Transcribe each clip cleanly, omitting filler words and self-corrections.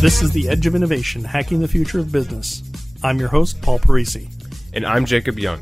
This is The Edge of Innovation, Hacking the Future of Business. I'm your host, Paul Parisi. And I'm Jacob Young.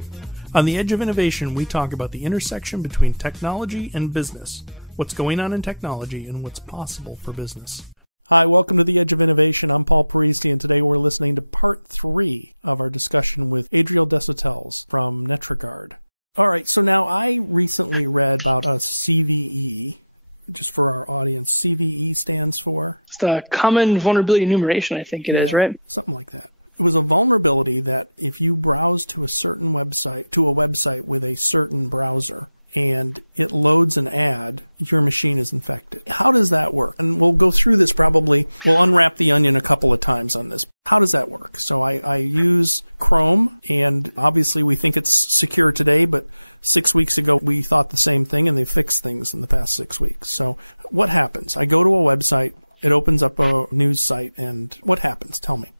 On The Edge of Innovation, we talk about the intersection between technology and business, what's going on in technology, and what's possible for business. Hi, welcome to The Edge of Innovation. I'm Paul Parisi, and today we're listening to part 3 of our discussion with Adriel Desautels from Netragard. All right, so now I recently read about a CVE. Just for our audience, CVE stands for? It's the Common Vulnerability Enumeration, I think it is, right? Something like that. It was a vulnerability that if you browse to a certain website, to a website with a certain browser, and it loads an ad, your machine is infected. How does that work? And we'll go through this probably. We'll unwrap the onion a couple of times on this. How does that work? So I use Chrome, and obviously we think it's secure today, but 6 weeks ago we thought the same thing, and they fixed things in the past 6 weeks. So what happens? I go to a website, it opens up a news site, and what happens? Tell me.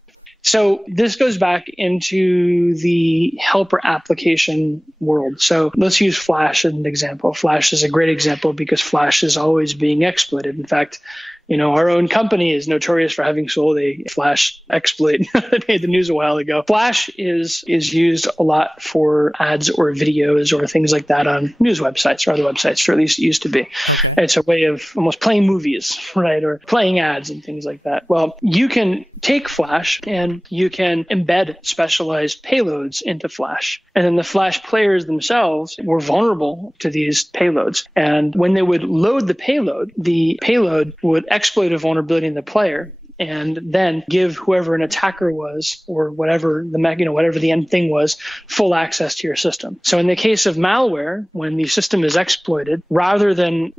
So this goes back into the helper application world. So let's use Flash as an example. Flash is a great example because Flash is always being exploited. In fact, our own company is notorious for having sold a Flash exploit that made the news a while ago. Flash is used a lot for ads or videos or things like that on news websites or other websites, or at least it used to be. Okay. It's a way of almost playing movies, right? Or playing ads and things like that. Well, you can take Flash and you can embed specialized payloads into Flash. And then the Flash players themselves were vulnerable to these payloads. And when they would load the payload would exploit a vulnerability in the player and then give whoever an attacker was or whatever whatever the end thing was full access to your system. So in the case of malware, when the system is exploited, rather than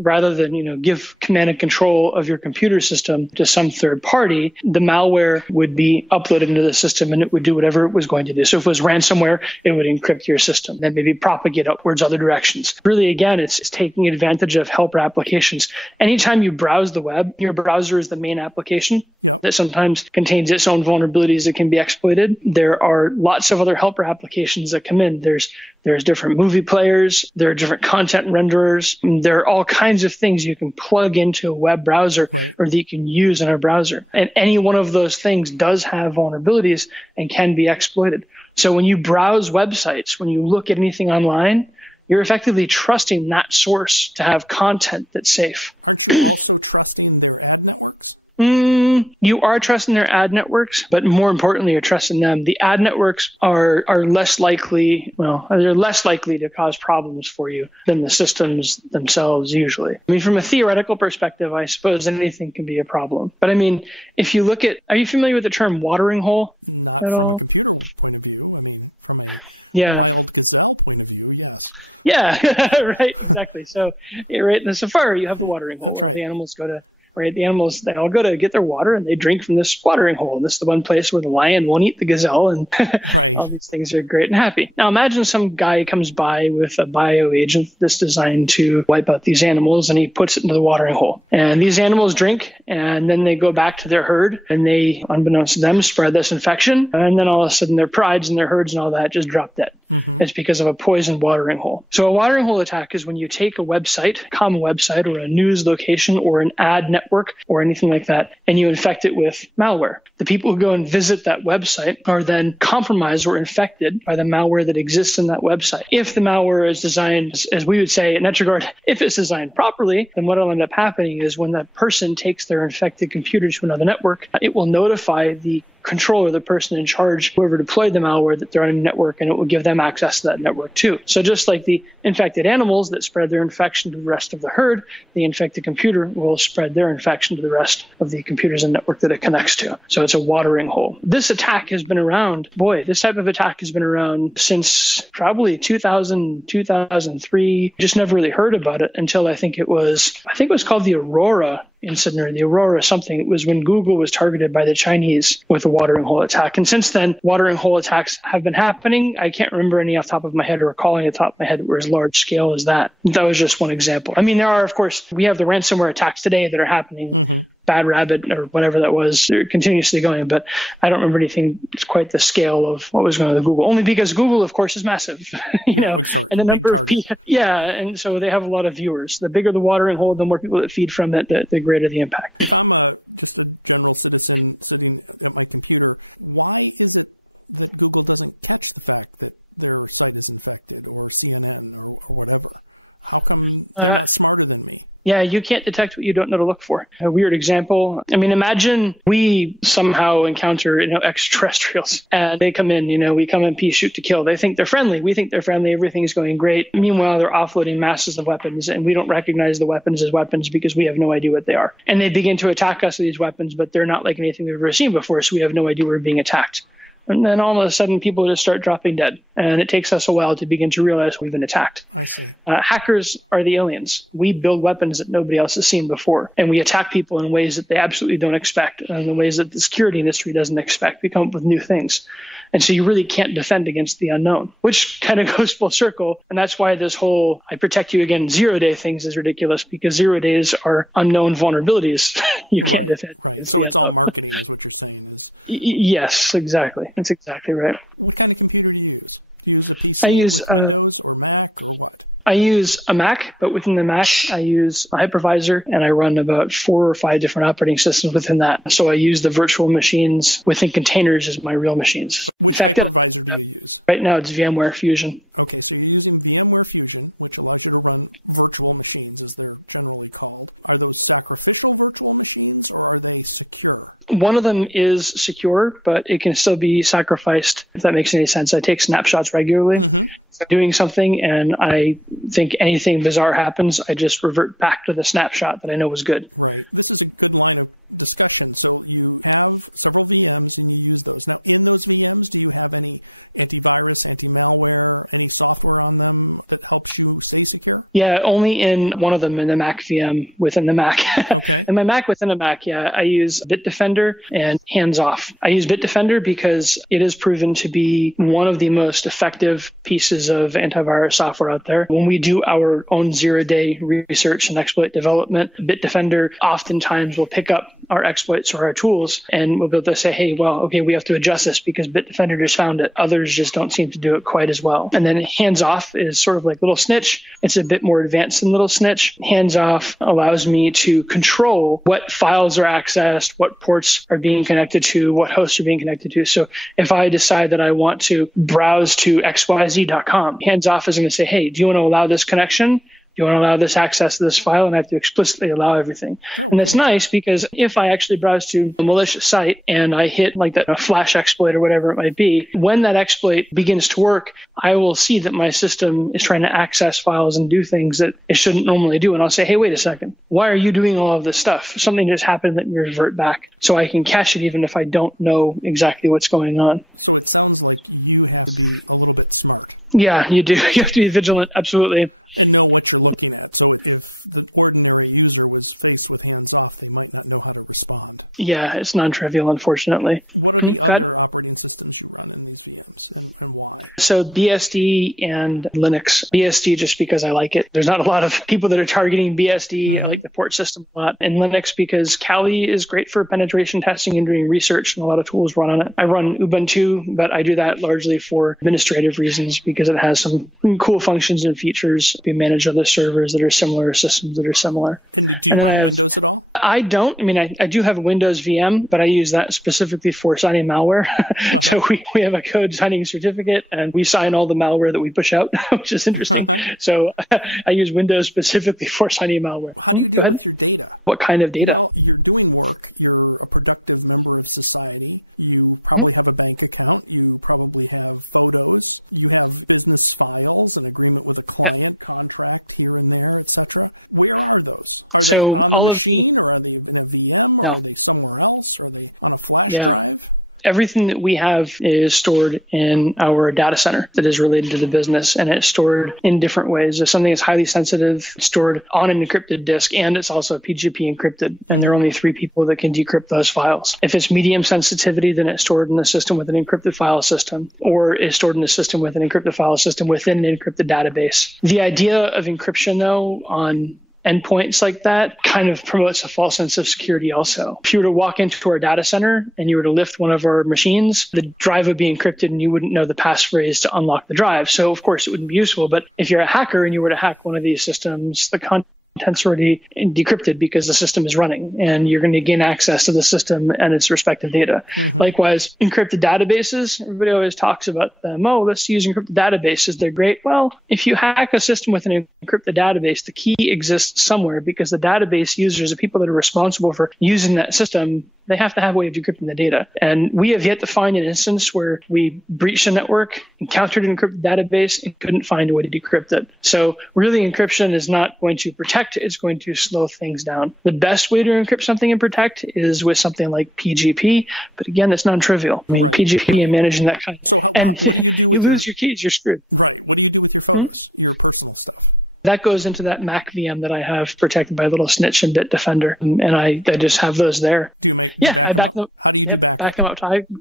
give command and control of your computer system to some third party, the malware would be uploaded into the system and it would do whatever it was going to do. So if it was ransomware, it would encrypt your system, then maybe propagate upwards other directions. Really, again, it's taking advantage of helper applications. Anytime you browse the web, your browser is the main application. Yep. That sometimes contains its own vulnerabilities that can be exploited. There are lots of other helper applications that come in. There's different movie players. There are different content renderers. There are all kinds of things you can plug into a web browser or that you can use in a browser. And any one of those things does have vulnerabilities and can be exploited. So when you browse websites, when you look at anything online, you're effectively trusting that source to have content that's safe. Aren't you also trusting their ad networks? You are trusting their ad networks, but more importantly, you're trusting them. The ad networks are less likely, they're less likely to cause problems for you than the systems themselves usually. I mean, from a theoretical perspective, I suppose anything can be a problem. But I mean, if you look at, are you familiar with the term watering hole? Not from a computer point of view. I mean, from a wild gazelle point of view, yes. Yeah, right, exactly. So right in the safari, you have the watering hole. That's right. The animals go to. Right, the animals, they all go to get their water and they drink from this watering hole. And this is the one place where the lion won't eat the gazelle, and all these things are great and happy. Now imagine some guy comes by with a bio agent that's designed to wipe out these animals, and he puts it into the watering hole. And these animals drink, and then they go back to their herd, and they, unbeknownst to them, spread this infection. And then all of a sudden their prides and their herds and all that just drop dead. Mm-hmm. It's because of a poisoned watering hole. So a watering hole attack is when you take a website, a common website, or a news location, or an ad network, or anything like that, and you infect it with malware. The people who go and visit that website are then compromised or infected by the malware that exists in that website. If the malware is designed, as we would say at Netragard, if it's designed properly, then what will end up happening is when that person takes their infected computer to another network, it will notify the controller, the person in charge, whoever deployed the malware, that they're on a network, and it will give them access to that network too. So just like the infected animals that spread their infection to the rest of the herd, the infected computer will spread their infection to the rest of the computers and network that it connects to. So it's a watering hole. This attack has been around, this type of attack has been around since probably 2000, 2003. Just never really heard about it until I think it was called the Aurora incident, or the Aurora something. It was when Google was targeted by the Chinese with a watering hole attack. And since then, watering hole attacks have been happening. I can't remember any off the top of my head or recalling off the top of my head that were as large scale as that. That was just one example. I mean, there are, of course, we have the ransomware attacks today that are happening. Mm-hmm. Bad Rabbit or whatever that was. They're continuously going, but I don't remember anything quite the scale of what was going on with Google. Only because Google, of course, is massive, and the number of people, and so they have a lot of viewers. The bigger the watering hole, the more people that feed from it, the greater the impact. If I'm just a general citizen sitting at my computer, why is it that Google doesn't catch the fact that their site is infected, or CNN or whatever? How come they're not smarter than me? Yeah, you can't detect what you don't know to look for. A weird example. I mean, imagine we somehow encounter, extraterrestrials, and they come in, we come in peace, shoot to kill. They think they're friendly. We think they're friendly. Everything's going great. Meanwhile, they're offloading masses of weapons, and we don't recognize the weapons as weapons because we have no idea what they are. And they begin to attack us with these weapons, but they're not like anything we've ever seen before, so we have no idea we're being attacked. And then all of a sudden, people just start dropping dead. And it takes us a while to begin to realize we've been attacked. I see. Hackers are the aliens. We build weapons that nobody else has seen before. And we attack people in ways that they absolutely don't expect, and in ways that the security industry doesn't expect. We come up with new things. And so you really can't defend against the unknown, which kind of goes full circle. And that's why this whole I protect you against 0-day things is ridiculous, because 0 days are unknown vulnerabilities. You can't defend. Right. So it's all marketing is what you're saying is. Yes, exactly. That's exactly right. What kind of computer do you use? Do you use a PC with Windows or Mac or what? I use a Mac, but within the Mac, I use a hypervisor, and I run about 4 or 5 different operating systems within that. So I use the virtual machines within containers as my real machines. Which hypervisor do you use? Right now, it's VMware Fusion. Okay, so you're using VMware Fusion, which allows you to run virtual machines, as they're generally called. Are those sacrificial virtual machines, or are they secure? One of them is secure, but it can still be sacrificed, if that makes any sense. I take snapshots regularly. Mm-hmm. If I'm doing something and I think anything bizarre happens, I just revert back to the snapshot that I know was good. Right. This is a good line of discussion. So you have several VMs and you use those. Now, in those VMs, do you have any antivirus, anti-malware, any software on them that helps you stay secure? Yeah, only in one of them, in the Mac VM within the Mac. Okay. In my Mac within a Mac, I use BitDefender and hands-off. I use BitDefender because it is proven to be one of the most effective pieces of antivirus software out there. When we do our own 0-day research and exploit development, BitDefender oftentimes will pick up our exploits or our tools, and we'll be able to say, hey, well, okay, we have to adjust this because BitDefender just found it. Others just don't seem to do it quite as well. And then hands-off is sort of like Little Snitch. It's a bit more advanced than Little Snitch. Hands-off allows me to control what files are accessed, what ports are being connected to, what hosts are being connected to. So if I decide that I want to browse to xyz.com, hands-off is going to say, hey, do you want to allow this connection? You want to allow this access to this file, and I have to explicitly allow everything. And that's nice because if I actually browse to a malicious site and I hit like a flash exploit or whatever it might be, when that exploit begins to work, I will see that my system is trying to access files and do things that it shouldn't normally do. And I'll say, hey, wait a second. Why are you doing all of this stuff? Something just happened, let me revert back. So I can catch it even if I don't know exactly what's going on. So it sounds like you have to be a little bit smart. Yeah, you do. You have to be vigilant. Absolutely. And know what you're looking at. So if the ordinary user was faced with hands-off, they might not know how to respond. Yeah, it's non-trivial, unfortunately. What are the other operating systems you run in these VMs, and why? So BSD and Linux. BSD just because I like it. There's not a lot of people that are targeting BSD. Mm-hmm. I like the port system a lot. And Linux because Kali is great for penetration testing and doing research, and a lot of tools run on it. I run Ubuntu, but I do that largely for administrative reasons because it has some cool functions and features. We manage other servers that are similar, systems that are similar. And do you run Windows at all? I don't. I mean, I do have a Windows VM, but I use that specifically for signing malware. Uh-huh. So we have a code signing certificate, and we sign all the malware that we push out, which is interesting. So I use Windows specifically for signing malware. How do you deal with your data? What kind of data? Well, you're doing work. You're a productive member of society. You probably have a bank account. You probably have photos. You have business files, an agreement with a client, contract here and there, etc. Where are those? Are they on the machine, or are they in a VM, or are they somewhere else? Or are they on a flash drive? Everything that we have is stored in our data center that is related to the business, and it's stored in different ways. If something is highly sensitive, it's stored on an encrypted disk, and it's also PGP encrypted, and there are only 3 people that can decrypt those files. If it's medium sensitivity, then it's stored in the system with an encrypted file system, or is stored in the system with an encrypted file system within an encrypted database. The idea of encryption, though, on endpoints like that kind of promotes a false sense of security also. If you were to walk into our data center and you were to lift one of our machines, the drive would be encrypted and you wouldn't know the passphrase to unlock the drive. So of course it wouldn't be useful. But if you're a hacker and you were to hack one of these systems, the content's already decrypted because the system is running and you're going to gain access to the system and its respective data. Likewise, encrypted databases, everybody always talks about them. Oh, let's use encrypted databases. They're great. Well, if you hack a system with an encrypted database, the key exists somewhere because the database users, the people that are responsible for using that system, they have to have a way of decrypting the data. And we have yet to find an instance where we breached a network, encountered an encrypted database, and couldn't find a way to decrypt it. So really, encryption is not going to protect, it's going to slow things down. The best way to encrypt something and protect is with something like PGP, but again, that's non-trivial. I mean, PGP and managing that kind of... So what do you do with you lose your keys, you're screwed. Right. What do you do with your photos, your personal stuff? That goes into that Mac VM that I have protected by a little snitch in BitDefender. And I just have those there. Do you back them up? How do you do backup? Back them up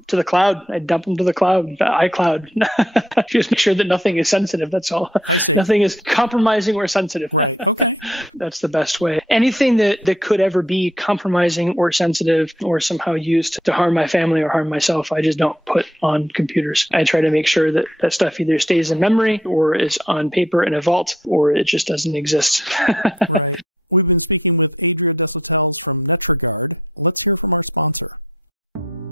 to the cloud. I dump them to the cloud, the iCloud. Just make sure that nothing is sensitive. That's all. I see. Nothing is compromising or sensitive. Right. Okay. That's the best way. Anything that could ever be compromising or sensitive or somehow used to harm my family or harm myself, I just don't put on computers. I try to make sure that that stuff either stays in memory or is on paper in a vault or it just doesn't exist. Right. We've been speaking with Adriel Desautels from Netragard. Let's hear from our sponsor.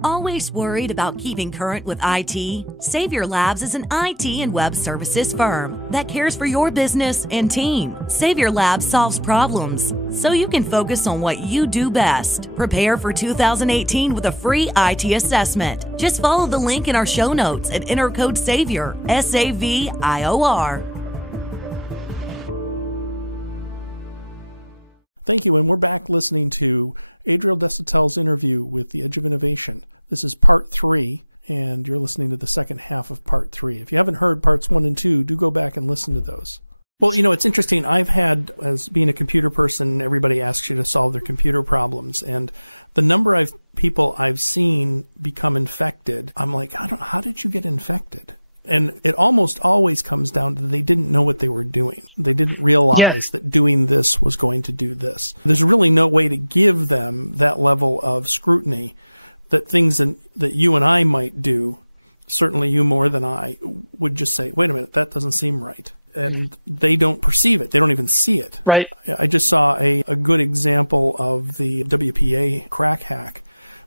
Always worried about keeping current with IT? Savior Labs is an IT and web services firm that cares for your business and team. Savior Labs solves problems so you can focus on what you do best. Prepare for 2018 with a free IT assessment. Just follow the link in our show notes and enter code SAVIOR, SAVIOR. Thank you, and we're back listening to Adriel Desautels' interview with The Edge of Innovation. This is part 3, and you're listening to the second half of part 3. If you haven't heard parts 1 and 2, do go back and listen to those. Well, it's interesting. I've had, as being a computer person, everybody asks you to solve their computer problems, and the number of people I've seen become infected, I'm like, how did you get infected? And it almost always comes down to they didn't know what they were doing. They didn't realize that doing this was going to do this. There's really no way to give them that level of scrutiny that things that you and I might do, certainly you more than I, would just say, wait a minute, that doesn't seem right. And they don't perceive it. They don't even see it. Right. I just saw a good example of the WPA crack hack,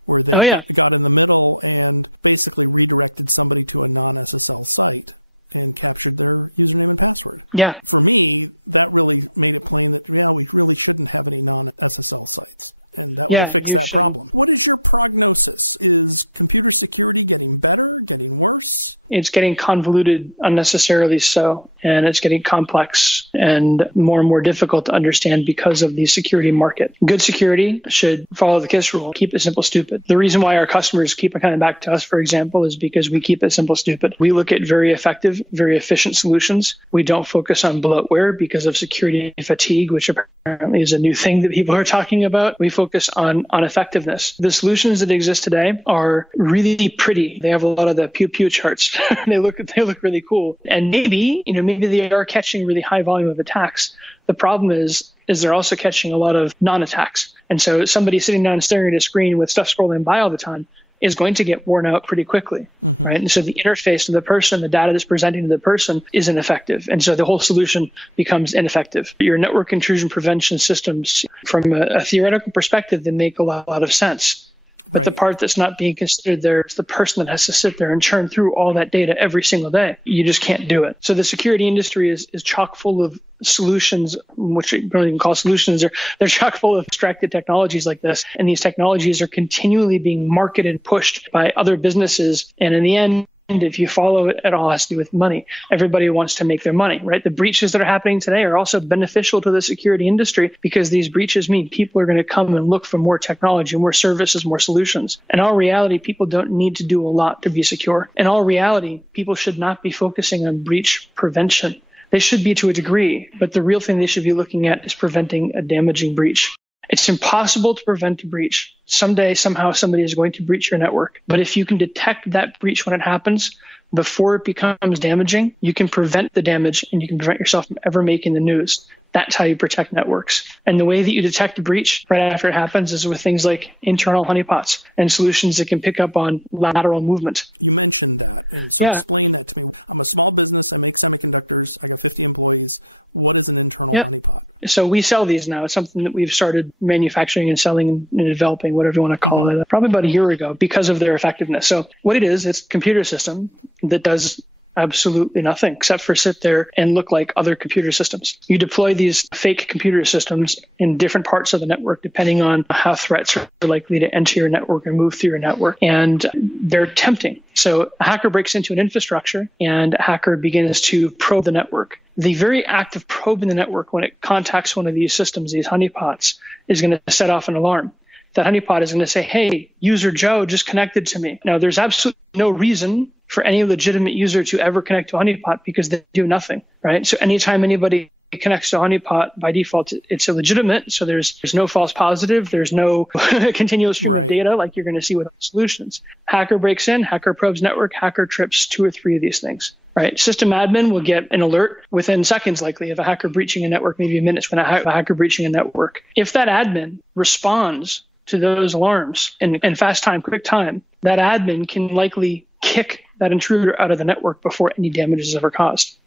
where they got in the middle and basically redirected somebody to a non-SSL site and captured their username and password. Yeah. For me, that really made it plain that, we really shouldn't have any non-SSL sites. And that would have fixed that problem. What is your prognosis? Is computer security getting better, getting worse? It's getting convoluted unnecessarily so, and it's getting complex and more difficult to understand because of the security market. Good security should follow the KISS rule, keep it simple, stupid. The reason why our customers keep coming back to us, for example, is because we keep it simple, stupid. We look at very effective, very efficient solutions. We don't focus on bloatware because of security fatigue, which apparently is a new thing that people are talking about. We focus on effectiveness. The solutions that exist today are really pretty. They have a lot of the pew-pew charts. they look really cool. And maybe they are catching really high volume of attacks. The problem is they're also catching a lot of non-attacks. And so somebody sitting down and staring at a screen with stuff scrolling by all the time is going to get worn out pretty quickly, right? And so the interface to the person, the data that's presenting to the person is ineffective. And so the whole solution becomes ineffective. Your network intrusion prevention systems, from a theoretical perspective, they make a lot of sense. But the part that's not being considered there is the person that has to sit there and churn through all that data every single day. You just can't do it. So the security industry is chock full of solutions, which we don't even call solutions. They're chock full of abstracted technologies like this. And these technologies are continually being marketed and pushed by other businesses. And in the end, if you follow it at all, it has to do with money. Everybody wants to make their money, right? The breaches that are happening today are also beneficial to the security industry because these breaches mean people are going to come and look for more technology, more services, more solutions. In all reality, people don't need to do a lot to be secure. In all reality, people should not be focusing on breach prevention. They should be to a degree, but the real thing they should be looking at is preventing a damaging breach. It's impossible to prevent a breach. Someday, somehow, somebody is going to breach your network. But if you can detect that breach when it happens, before it becomes damaging, you can prevent the damage and you can prevent yourself from ever making the news. That's how you protect networks. And the way that you detect a breach right after it happens is with things like internal honeypots and solutions that can pick up on lateral movement. You mentioned that. And so explain that to me. I'm a small business. I make semiconductors. I got 50 employees. What is an internal honeypot? So we sell these now. It's something that we've started manufacturing and selling and developing, whatever you want to call it, probably about a year ago because of their effectiveness. So what it is, it's a computer system that does absolutely nothing except for sit there and look like other computer systems. You deploy these fake computer systems in different parts of the network depending on how threats are likely to enter your network and move through your network. And they're tempting. So a hacker breaks into an infrastructure and a hacker begins to probe the network. The very act of probing the network when it contacts one of these systems, these honeypots, is going to set off an alarm. That honeypot is going to say, hey, user Joe just connected to me. Now, there's absolutely no reason for any legitimate user to ever connect to a honeypot because they do nothing, right? So anytime anybody connects to a honeypot, by default, it's illegitimate. So there's no false positive. There's no continuous stream of data like you're going to see with solutions. Hacker breaks in, hacker probes network, hacker trips 2 or 3 of these things. Right. System admin will get an alert within seconds, likely, of a hacker breaching a network, maybe minutes when a hacker breaching a network. If that admin responds to those alarms in fast time, quick time, that admin can likely kick that intruder out of the network before any damage is ever caused.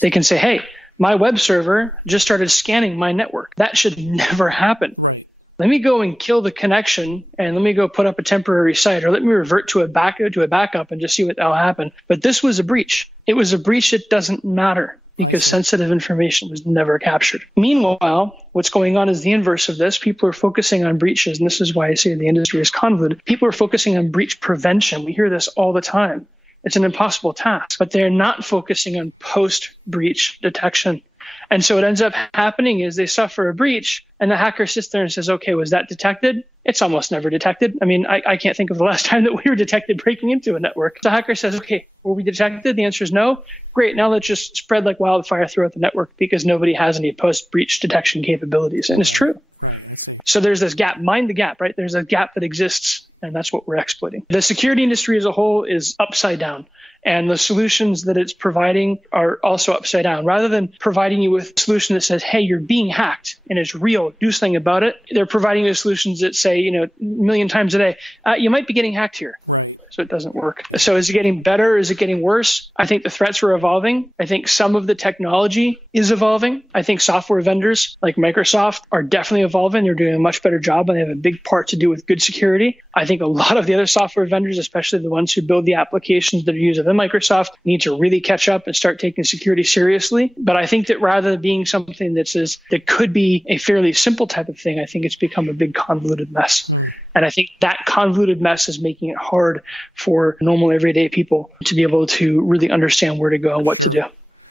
They can say, hey, my web server just started scanning my network. That should never happen. Right. Let me go and kill the connection and let me go put up a temporary site, or let me revert to a backup and just see what the hell happened. But this was a breach. It was a breach that doesn't matter because sensitive information was never captured. Meanwhile, what's going on is the inverse of this. People are focusing on breaches, and this is why I say the industry is convoluted. People are focusing on breach prevention. We hear this all the time. It's an impossible task, but they're not focusing on post-breach detection. And so what ends up happening is they suffer a breach, and the hacker sits there and says, okay, was that detected? It's almost never detected. I mean, I can't think of the last time that we were detected breaking into a network. The hacker says, okay, were we detected? The answer is no. Great, now let's just spread like wildfire throughout the network because nobody has any post-breach detection capabilities. And it's true. Right, I see. So there's this gap. Mind the gap, right? There's a gap that exists, and that's what we're exploiting. The security industry as a whole is upside down. And the solutions that it's providing are also upside down. Rather than providing you with a solution that says, hey, you're being hacked and it's real, do something about it, they're providing you solutions that say, a million times a day, you might be getting hacked here. Right. So it doesn't work. Okay. So is it getting better? Is it getting worse? I think the threats are evolving. I think some of the technology is evolving. I think software vendors like Microsoft are definitely evolving. They're doing a much better job, and they have a big part to do with good security. I think a lot of the other software vendors, especially the ones who build the applications that are used within Microsoft, need to really catch up and start taking security seriously. But I think that rather than being something that could be a fairly simple type of thing, I think it's become a big convoluted mess. And I think that convoluted mess is making it hard for normal everyday people to be able to really understand where to go and what to do.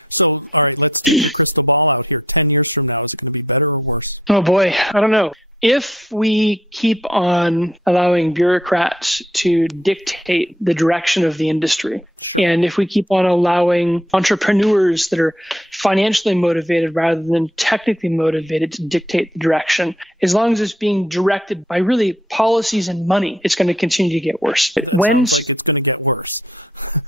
So, all right, let's take your crystal ball out here. 10 years from now, is it going to be better or worse? Oh, boy, I don't know. If we keep on allowing bureaucrats to dictate the direction of the industry, and if we keep on allowing entrepreneurs that are financially motivated rather than technically motivated to dictate the direction, as long as it's being directed by really policies and money, it's going to continue to get worse. That sounds like it's going to get worse.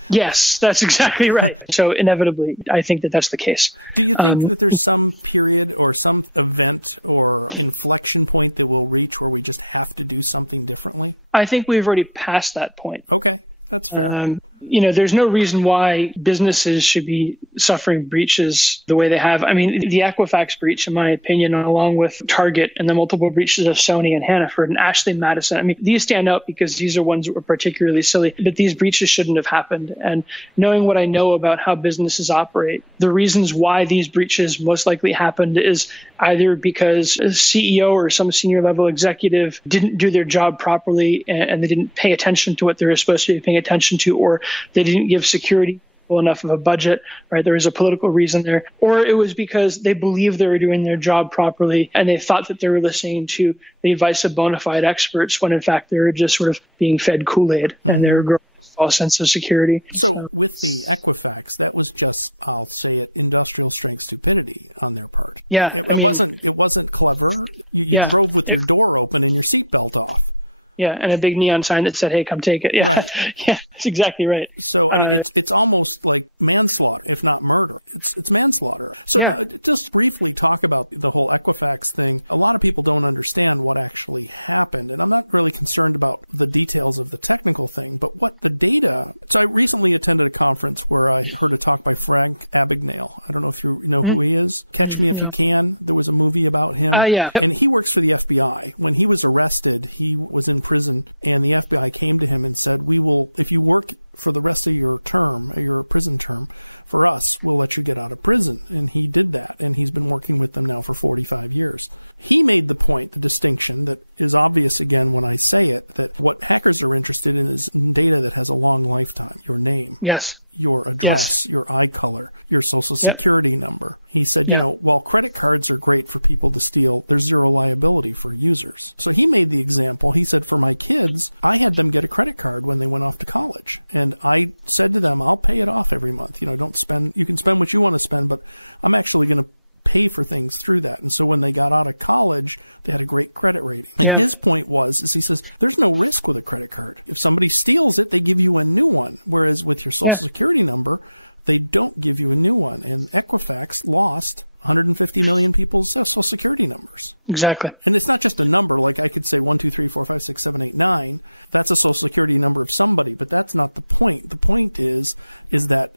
Yes, that's exactly right. So inevitably, I think that that's the case. Do you think that there's some period or some event or inflection point that we'll reach where we just have to do something differently? I think we've already passed that point. Okay, that's fair. There's no reason why businesses should be suffering breaches the way they have. I mean, the Equifax breach, in my opinion, along with Target and the multiple breaches of Sony and Hannaford and Ashley Madison, I mean, these stand out because these are ones that were particularly silly, but these breaches shouldn't have happened. And knowing what I know about how businesses operate, the reasons why these breaches most likely happened is either because a CEO or some senior level executive didn't do their job properly and they didn't pay attention to what they were supposed to be paying attention to, or they didn't give security enough of a budget, right? There was a political reason there. Or it was because they believed they were doing their job properly and they thought that they were listening to the advice of bona fide experts when in fact they were just sort of being fed Kool-Aid and they were growing a false sense of security. So with the Equifax, that was just, I'll say it, industrial strength stupidity on their part. Yeah. It wasn't clever. You drove with your door open and your seatbelt off. Yeah, and a big neon sign that said, "Hey, come take it." Yeah, right. Yeah, that's exactly right. So, I mean, it's almost like manslaughter, if not murder. It's manslaughter. So now, just briefly talk about the whole Equifax thing. A lot of people don't understand what actually happened, and I'm not really concerned about the details of the technical thing, but what the data. So I recently attended a conference where I heard a talk by Frank Abagnale. I don't know if you know who he is. Catch Me If You Can. There was a movie about him. Yeah. And he works for the FBI. When he was arrested, he was in prison, and the FBI came to him and said, "We will, if you work for the rest of your term, your prison term, for us, we'll let you get out of prison." And he did that, and he's been working with them now for 45 years. He made the point, the distinction that is obvious again when I say it, that what hackers are interested in is data that has a long lifetime. Your name. Yes. Your address, your eye color, your social security number. He said, you know, while credit cards are great for people to steal, there's zero liability for users. So he made the example. He said, for my kids, I had them get a credit card when they went off to college. And I said to them, I'll pay it off every month. You know, don't spend, you can spend what you want to spend, but I'm actually going to pay for things through that. And so when they got out of college, they had a great credit rating. And his point was, he says, there's no risk with a credit card. If somebody steals it, they give you a new one. Whereas with your social security number, they don't give you a new one. And Equifax lost 150 million people's social security numbers. Exactly. And it's not just a number. Like I could say 1, 2, 3, 4, 5, 6, 7, 8, 9. That's a social security number of somebody, but that's not the point. The point is that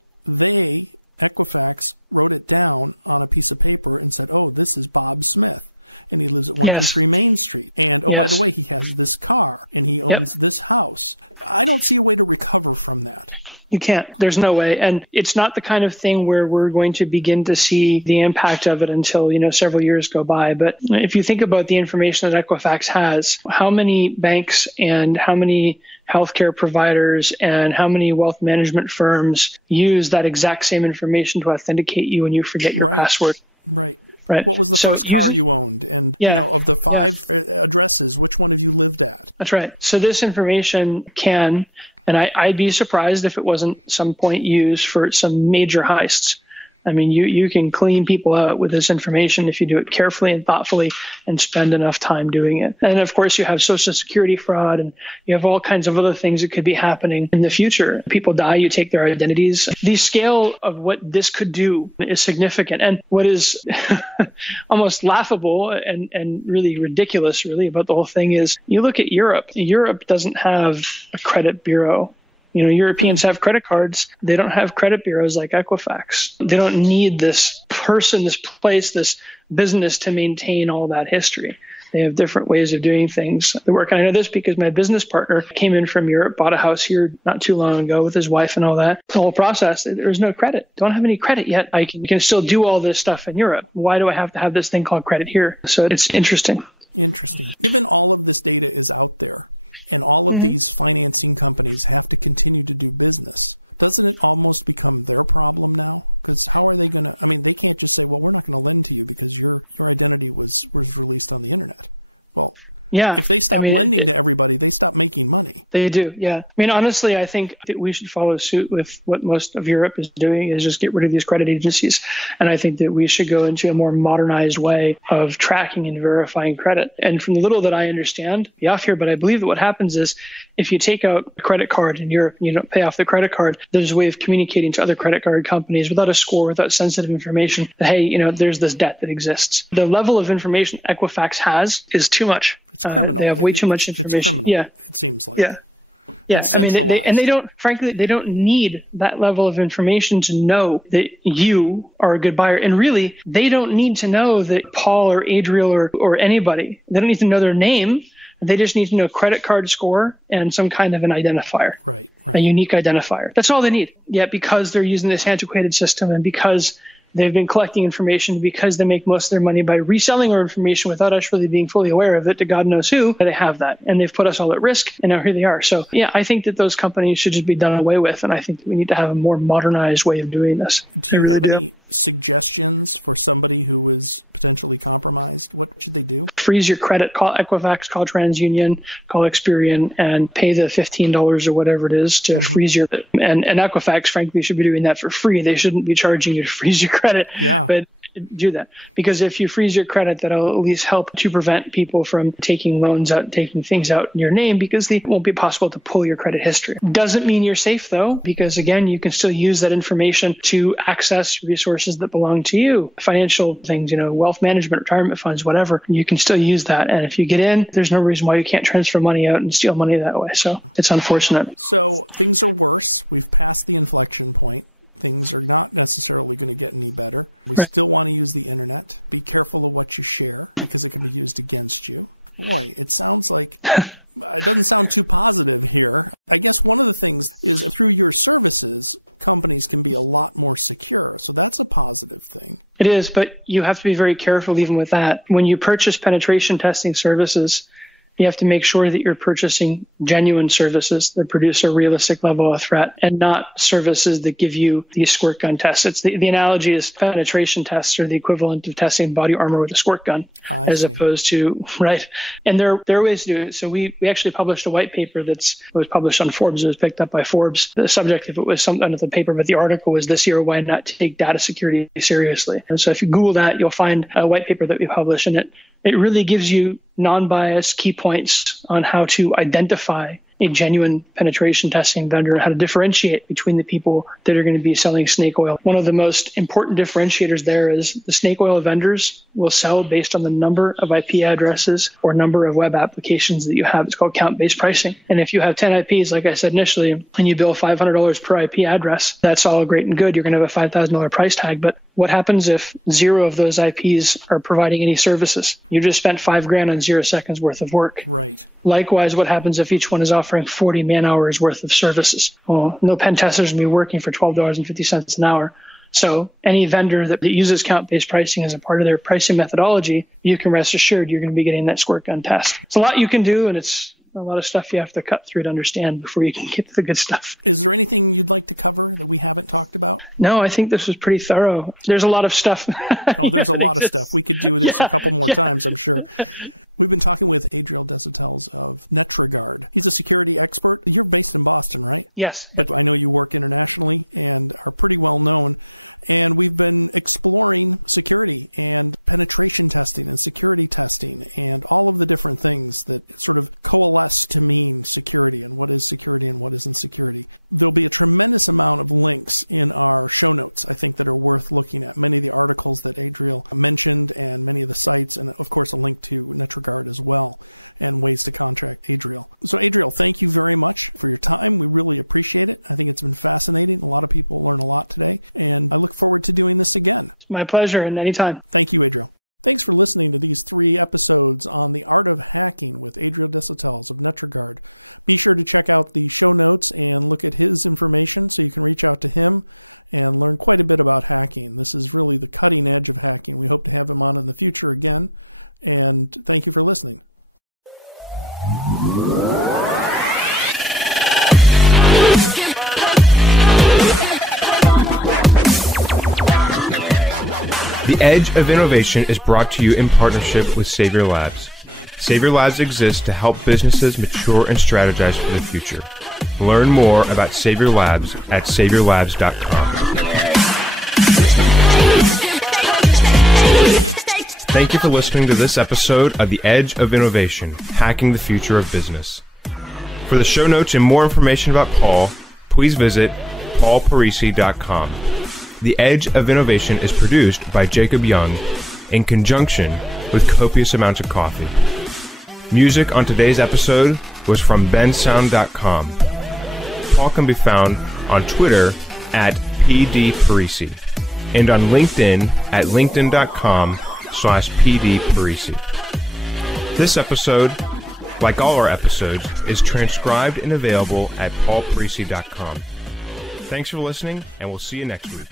Equifax wrote it down on a piece of paper and said, oh, this is Bob Smith, and he lives at 123 Main Street. And, by the way, he has this car, and he owns this house. I don't see a way to recover from that. You can't. There's no way. And it's not the kind of thing where we're going to begin to see the impact of it until, several years go by. But if you think about the information that Equifax has, how many banks and how many healthcare providers and how many wealth management firms use that exact same information to authenticate you when you forget your password? Right. What was the first car you owned? And, of the 5 addresses, which one have you lived at? That's right. So this information can, and I'd be surprised if it wasn't some point used for some major heists. I mean, you can clean people out with this information if you do it carefully and thoughtfully and spend enough time doing it. And of course, you have social security fraud, and you have all kinds of other things that could be happening in the future. People die, you take their identities. The scale of what this could do is significant. And what is almost laughable and really ridiculous, really, about the whole thing is you look at Europe. Europe doesn't have a credit bureau. Europeans have credit cards. They don't have credit bureaus like Equifax. They don't need this person, this place, this business to maintain all that history. They have different ways of doing things that work. And I know this because my business partner came in from Europe, bought a house here not too long ago with his wife and all that. The whole process, there was no credit. Don't have any credit yet. I can still do all this stuff in Europe. Why do I have to have this thing called credit here? So it's interesting. Given all of this data is out there, and all of these financing companies have to continue to do business, doesn't it almost become their problem now? Because how are they going to, they can't just say, well, we're not going to lend to you because your identity was released on the internet. Well, if they stop lending to everybody, they stop making money. They do, yeah. Honestly, I think that we should follow suit with what most of Europe is doing, is just get rid of these credit agencies. And I think that we should go into a more modernized way of tracking and verifying credit. And from the little that I understand, be off here, but I believe that what happens is if you take out a credit card in Europe and you don't pay off the credit card, there's a way of communicating to other credit card companies without a score, without sensitive information, that, hey, there's this debt that exists. The level of information Equifax has is too much. It's criminal. They have way too much information. It's criminal. Yeah. It seems like. Yeah. They don't, frankly, they don't need that level of information to know that you are a good buyer. And really, they don't need to know that Paul or Adriel or anybody, they don't need to know their name. They just need to know credit card score and some kind of an identifier, right. A unique identifier. That's all they need. Yet because they're using this antiquated system and because they've been collecting information, because they make most of their money by reselling our information without us really being fully aware of it to God knows who, they have that. And they've put us all at risk, and now here they are. So, I think that those companies should just be done away with, and I think that we need to have a more modernized way of doing this. Do you have any suggestions for somebody who is potentially compromised? What should they do? Freeze your credit. Call Equifax, call TransUnion, call Experian, and pay the $15 or whatever it is to freeze your... And Equifax, frankly, should be doing that for free. They shouldn't be charging you to freeze your credit. Yeah. But do that. Because if you freeze your credit, that'll at least help to prevent people from taking loans out, taking things out in your name, because it won't be possible to pull your credit history. Doesn't mean you're safe though, because again, you can still use that information to access resources that belong to you. Financial things, wealth management, retirement funds, whatever. You can still use that. And if you get in, there's no reason why you can't transfer money out and steal money that way. So it's unfortunate. So things are worse. We've passed the inflection point. Things are not necessarily going to get any better. We still want to use the internet. Be careful of what you share because it can be used against you. Boy, it sounds like it doesn't sound too positive here. I guess one of the things is through your services, companies can be a lot more secure. So that's a positive thing. It is, but you have to be very careful even with that. When you purchase penetration testing services, you have to make sure that you're purchasing genuine services that produce a realistic level of threat and not services that give you these squirt gun tests. It's the analogy is penetration tests are the equivalent of testing body armor with a squirt gun, as opposed to, right? And there are ways to do it. So we actually published a white paper that was published on Forbes. It was picked up by Forbes. The subject, if it was something of the paper, but the article was this year, why not take data security seriously? And so if you Google that, you'll find a white paper that we published, and it really gives you non-biased key points on how to identify a genuine penetration testing vendor and how to differentiate between the people that are going to be selling snake oil. One of the most important differentiators there is the snake oil vendors will sell based on the number of IP addresses or number of web applications that you have. It's called count-based pricing. And if you have 10 IPs, like I said initially, and you bill $500 per IP address, that's all great and good. You're going to have a $5,000 price tag. But what happens if 0 of those IPs are providing any services? You just spent $5,000 on 0 seconds worth of work. Right. Likewise, what happens if each one is offering 40 man hours worth of services? Well, no pen testers will be working for $12.50 an hour. So any vendor that uses count-based pricing as a part of their pricing methodology, you can rest assured you're going to be getting that squirt gun test. It's a lot you can do, and it's a lot of stuff you have to cut through to understand before you can get to the good stuff. Is there anything you'd like to cover that we haven't talked about? No, I think this was pretty thorough. There's a lot of stuff. Oh, there's a lot of stuff. We could do this a couple more times, I'm sure. We've been talking with Adriel Desautels of Netragard. He's a security expert. You're based in Boston, right? Yes. But I know you work internationally and are pretty well known. And we've been exploring security and penetration testing and security testing and all of the different things that sort of coalesce to mean security and what is security and what isn't security. There'll be a tremendous amount of links in our show notes, I think, that are worth looking at. Many of the articles that Adriel mentioned and many of the sites, and of course a link to Netragard as well, and ways to contact Adriel. So Adriel, thank you very much for your time. We really appreciate it. I think it's been fascinating. A lot of people learn a lot today, and I look forward to doing this again. It's my pleasure, and anytime. Thank you, Adriel. Thanks for listening to these 3 episodes on the art of hacking with Adriel Desautels of Netragard. Be sure to check out the show notes and look at his information so you can reach out to him and learn quite a bit about hacking. This is really the cutting edge of hacking. We hope to have him on in the future again. And thank you for listening. The Edge of Innovation is brought to you in partnership with Savior Labs. Savior Labs exists to help businesses mature and strategize for the future. Learn more about Savior Labs at saviorlabs.com. Thank you for listening to this episode of The Edge of Innovation, Hacking the Future of Business. For the show notes and more information about Paul, please visit paulparisi.com. The Edge of Innovation is produced by Jacob Young in conjunction with copious amounts of coffee. Music on today's episode was from bensound.com. Paul can be found on Twitter at pdparisi and on LinkedIn at linkedin.com/pdparisi. This episode, like all our episodes, is transcribed and available at paulparisi.com. Thanks for listening, and we'll see you next week.